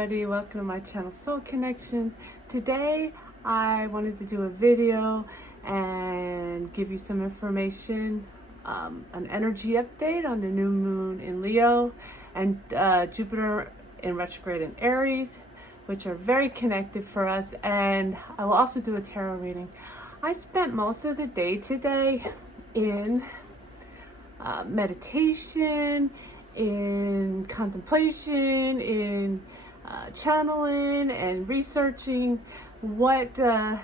Welcome to my channel Soul Connections. Today I wanted to do a video and give you some information, an energy update on the new moon in Leo and Jupiter in retrograde in Aries, which are very connected for us. And I will also do a tarot reading. I spent most of the day today in meditation, in contemplation, in channeling and researching what the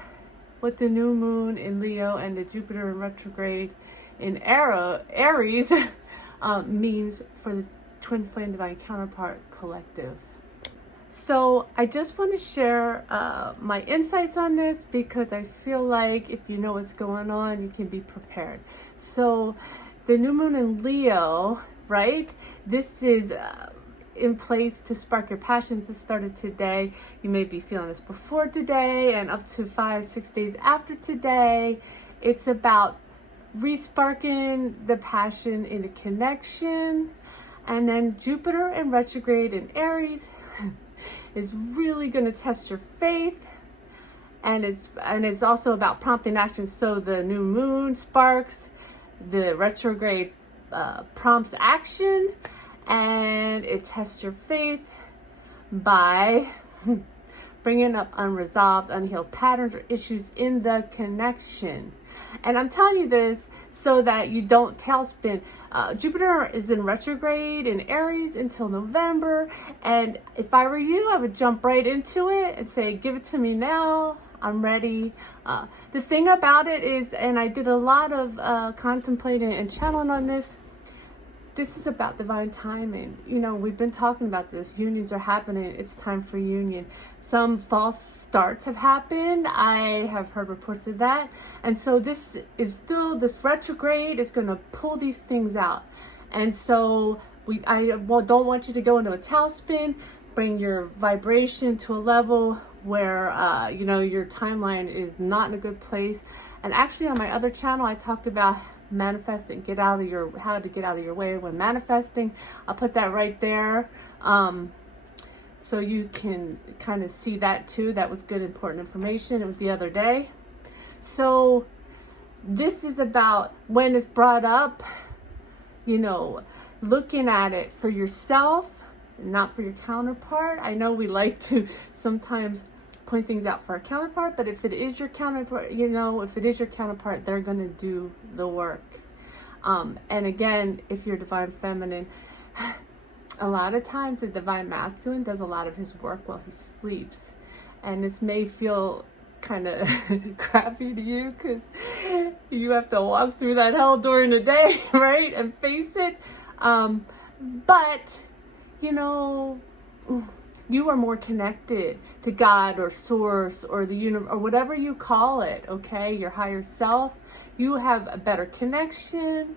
new moon in Leo and the Jupiter in retrograde in Aries means for the Twin Flame Divine Counterpart Collective. So I just want to share my insights on this because I feel like if you know what's going on, you can be prepared. So the new moon in Leo, right? This is in place to spark your passions. This started today. You may be feeling this before today and up to 5-6 days after today. It's about resparking the passion in a connection. And then Jupiter in retrograde in Aries is really going to test your faith. And it's also about prompting action. So the new moon sparks, the retrograde prompts action, and it tests your faith by bringing up unresolved, unhealed patterns or issues in the connection. And I'm telling you this so that you don't tailspin. Jupiter is in retrograde in Aries until November, and if I were you, I would jump right into it and say, give it to me now. I'm ready. The thing about it is, and I did a lot of contemplating and channeling on this, this is about divine timing. You know, we've been talking about this. Unions are happening. It's time for union. Some false starts have happened. I have heard reports of that. And so this retrograde is going to pull these things out. And so I don't want you to go into a tailspin. Bring your vibration to a level where, your timeline is not in a good place. And actually on my other channel, I talked about manifesting, how to get out of your way when manifesting. I'll put that right there. So you can kind of see that too. That was good, important information. It was the other day. So this is about when it's brought up, looking at it for yourself, not for your counterpart. I know we like to sometimes point things out for our counterpart, but if it is your counterpart, they're going to do the work. And again, if you're divine feminine, a lot of times the divine masculine does a lot of his work while he sleeps. And this may feel kind of crappy to you because you have to walk through that hell during the day, right? And face it. But, you are more connected to God or source or the universe or whatever you call it, okay? Your higher self. You have a better connection.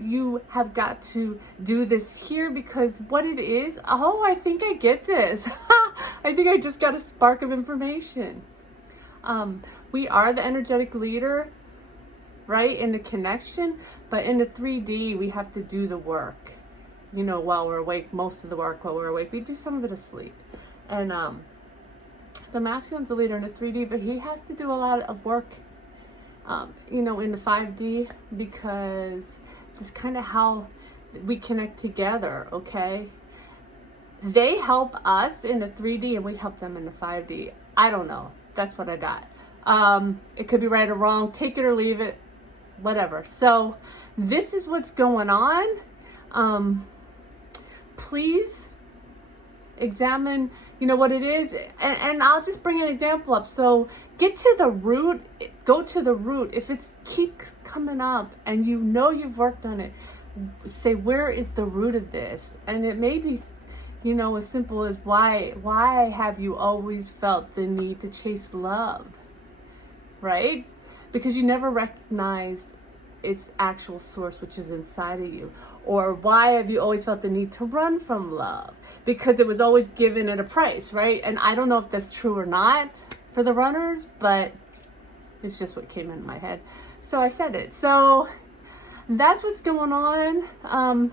You have got to do this here because what it is, I think I get this. I think I just got a spark of information. We are the energetic leader, right, in the connection, but in the 3D, we have to do the work. While we're awake, most of the work while we're awake. We do some of it asleep. And the masculine's the leader in the 3D, but he has to do a lot of work, in the 5D because it's kind of how we connect together, okay? They help us in the 3D and we help them in the 5D. I don't know. That's what I got. It could be right or wrong. Take it or leave it. Whatever. So this is what's going on. Please examine, what it is. And I'll just bring an example up. So get to the root, go to the root. If it's keeps coming up and you've worked on it, say, where is the root of this? And it may be, as simple as why have you always felt the need to chase love, right? Because you never recognized its actual source, which is inside of you. Or why have you always felt the need to run from love? Because it was always given at a price, right? And I don't know if that's true or not for the runners, but it's just what came into my head. So I said it. So that's what's going on.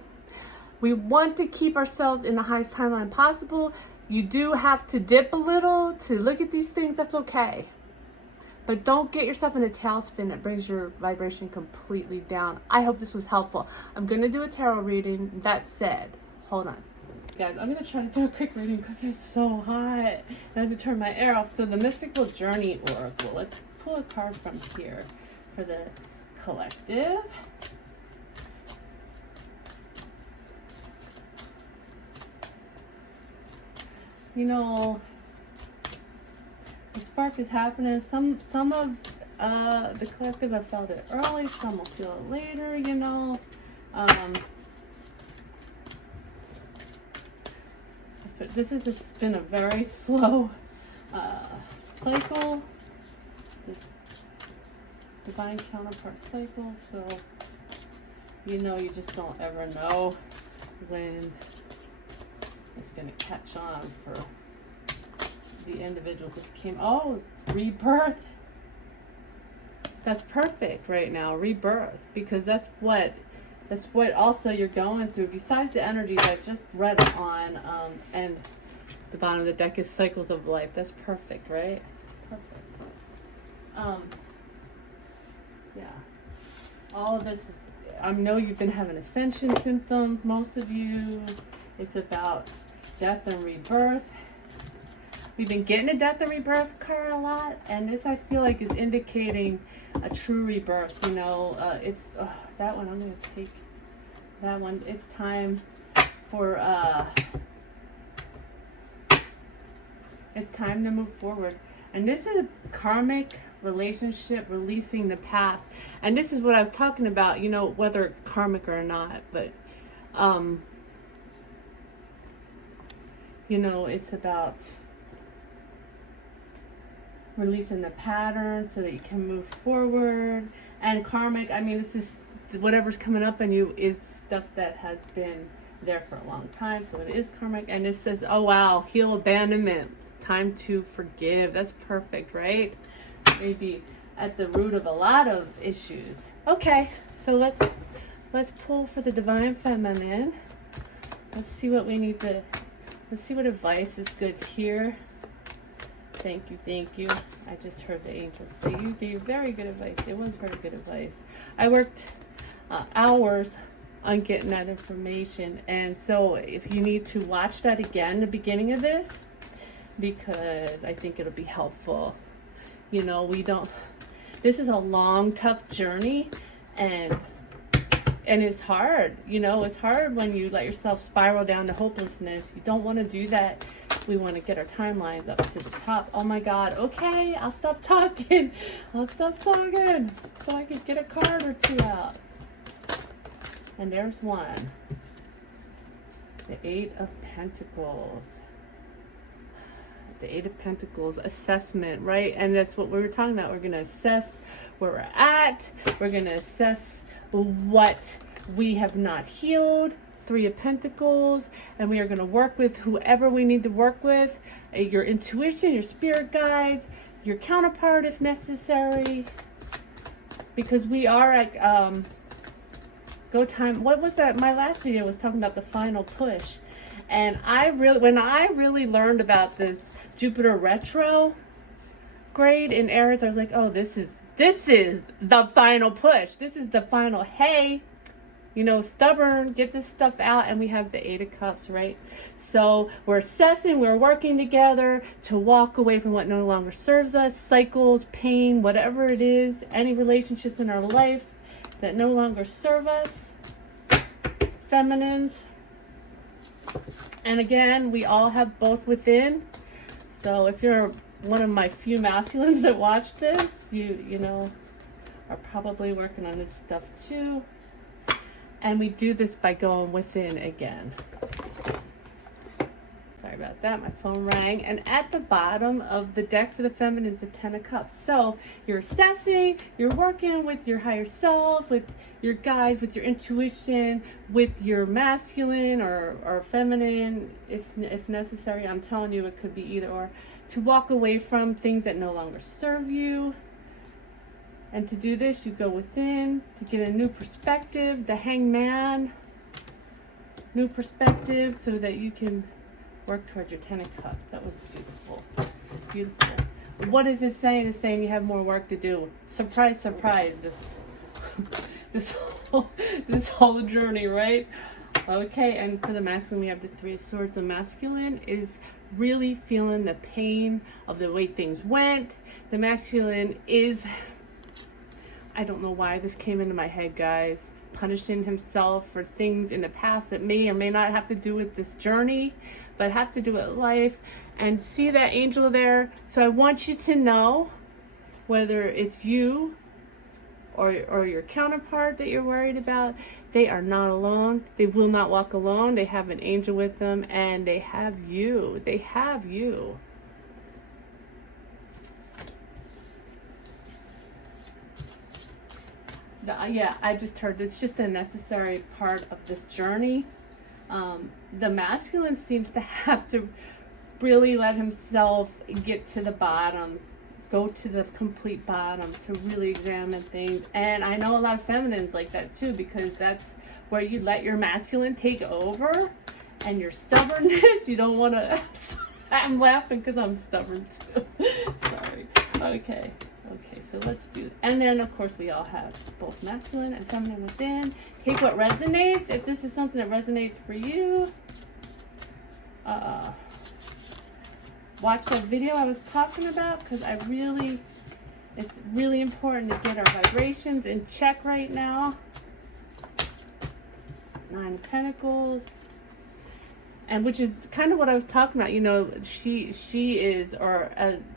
We want to keep ourselves in the highest timeline possible. You do have to dip a little to look at these things. That's okay. But don't get yourself in a tailspin that brings your vibration completely down. I hope this was helpful. I'm going to do a tarot reading. That said, hold on. Guys, I'm going to try to do a quick reading because it's so hot. I had to turn my air off. So the Mystical Journey Oracle. Let's pull a card from here for the collective. You know, the spark is happening. Some of the collective have felt it early, some will feel it later, you know. This has just been a very slow cycle, this divine counterpart cycle, so you know, you just don't ever know when it's going to catch on for the individual. This came, oh, rebirth. That's perfect right now, rebirth, because that's what also you're going through, besides the energy that I just read on, and the bottom of the deck is cycles of life. That's perfect, right? Perfect. Yeah. All of this is, I know you've been having ascension symptoms, most of you. It's about death and rebirth. We've been getting a death and rebirth card a lot, and this I feel like is indicating a true rebirth. You know, it's that one. I'm gonna take that one. It's time for it's time to move forward, and this is a karmic relationship, releasing the past. And this is what I was talking about. You know, whether karmic or not, but you know, it's about releasing the pattern so that you can move forward. And karmic, I mean, this is whatever's coming up on you is stuff that has been there for a long time, so it is karmic. And it says, oh wow, heal abandonment, time to forgive. That's perfect, right? Maybe at the root of a lot of issues. Okay, so let's pull for the divine feminine. Let's see what we need to, let's see what advice is good here. Thank you, thank you. I just heard the angels say you gave very good advice. It was very good advice. I worked hours on getting that information, and so if you need to watch that again, the beginning of this, because I think it'll be helpful. You know, this is a long, tough journey, and it's hard. You know, it's hard when you let yourself spiral down to hopelessness. You don't want to do that. We want to get our timelines up to the top. Oh my God. Okay, I'll stop talking. I'll stop talking so I can get a card or two out. And there's one. The Eight of Pentacles. The Eight of Pentacles, assessment, right? And that's what we were talking about. We're going to assess where we're at. We're going to assess what we have not healed. Three of Pentacles, and we are going to work with whoever we need to work with, your intuition, your spirit guides, your counterpart if necessary, because we are at go time. What was that? My last video was talking about the final push, and when I really learned about this Jupiter retrograde in Aries, I was like, oh, this is the final push. This is the final, hey, you know, stubborn, get this stuff out. And we have the Eight of Cups, right? So we're assessing, we're working together to walk away from what no longer serves us, cycles, pain, whatever it is, any relationships in our life that no longer serve us, feminines. And again, we all have both within. So if you're one of my few masculines that watch this, you know, are probably working on this stuff too. And we do this by going within again. Sorry about that, my phone rang. And at the bottom of the deck for the feminine is the Ten of Cups. So you're assessing, you're working with your higher self, with your guides, with your intuition, with your masculine or feminine, if necessary. I'm telling you, it could be either or. To walk away from things that no longer serve you. And to do this, you go within to get a new perspective, the Hangman, new perspective, so that you can Work towards your 10 of Cups. That was beautiful. Beautiful. What is it saying? It's saying you have more work to do. Surprise, surprise. This whole journey, right? Okay, and for the masculine, we have the Three of Swords. The masculine is really feeling the pain of the way things went. The masculine is, I don't know why this came into my head, guys, punishing himself for things in the past that may or may not have to do with this journey, but have to do with life. And see that angel there? So I want you to know, whether it's you or your counterpart that you're worried about, they are not alone. They will not walk alone. They have an angel with them, and they have you. They have you. Yeah, I just heard it's just a necessary part of this journey. The masculine seems to have to really let himself get to the bottom, go to the complete bottom, to really examine things. And I know a lot of feminines like that too, because that's where you let your masculine take over, and your stubbornness, you don't want to. I'm laughing because I'm stubborn too. Sorry. Okay, so let's do it. And then of course we all have both masculine and feminine within. Take what resonates. If this is something that resonates for you, watch that video I was talking about, because it's really important to get our vibrations in check right now. Nine of Pentacles, and which is kind of what I was talking about. You know, she is, or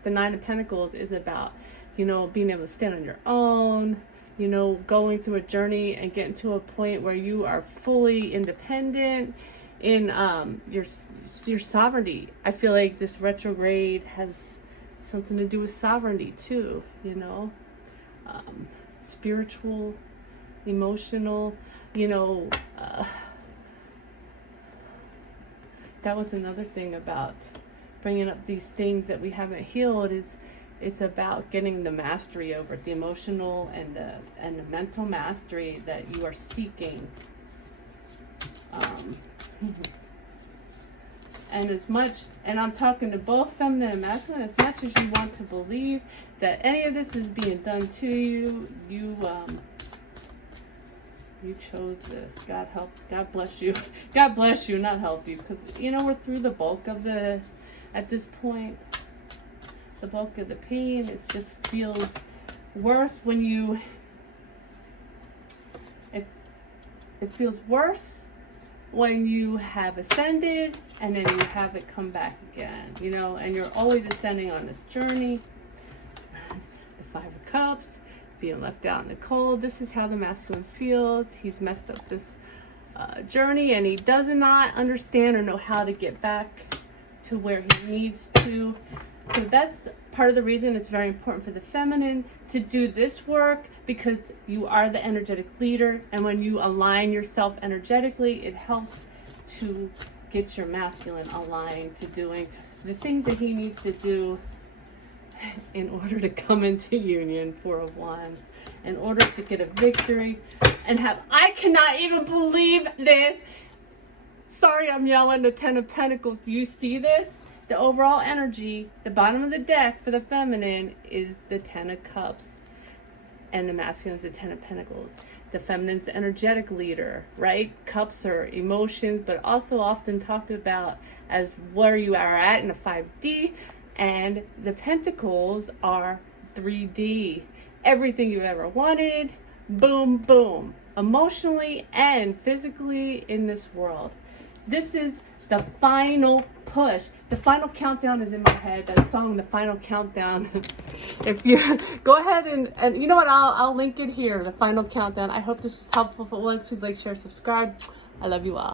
the Nine of Pentacles is about, you know, being able to stand on your own, you know, going through a journey and getting to a point where you are fully independent in your sovereignty. I feel like this retrograde has something to do with sovereignty too, you know, spiritual, emotional, you know. That was another thing about bringing up these things that we haven't healed, is it's about getting the mastery over it, the emotional and the mental mastery that you are seeking. And as much, and I'm talking to both feminine and masculine, as much as you want to believe that any of this is being done to you, you chose this. God help, God bless you. God bless you, not help you, because, you know, we're through the bulk of at this point, the bulk of the pain. It just feels worse when you, it feels worse when you have ascended and then you have it come back again, you know, and you're always ascending on this journey. The Five of Cups, being left out in the cold. This is how the masculine feels. He's messed up this journey, and he does not understand or know how to get back to where he needs to. So that's part of the reason it's very important for the feminine to do this work, because you are the energetic leader, and when you align yourself energetically, it helps to get your masculine aligned to doing the things that he needs to do in order to come into union. Four of Wands, in order to get a victory and have, I cannot even believe this. Sorry, I'm yelling. The Ten of Pentacles. Do you see this? The overall energy, the bottom of the deck for the feminine is the Ten of Cups, and the masculine is the Ten of Pentacles. The feminine's the energetic leader, right? Cups are emotions, but also often talked about as where you are at in a 5D, and the Pentacles are 3D. Everything you've ever wanted, boom, boom, emotionally and physically in this world. This is the final push. The final countdown is in my head. That song, The Final Countdown. If you go ahead and you know what, I'll link it here. The Final Countdown. I hope this was helpful. If it was, please like, share, subscribe. I love you all.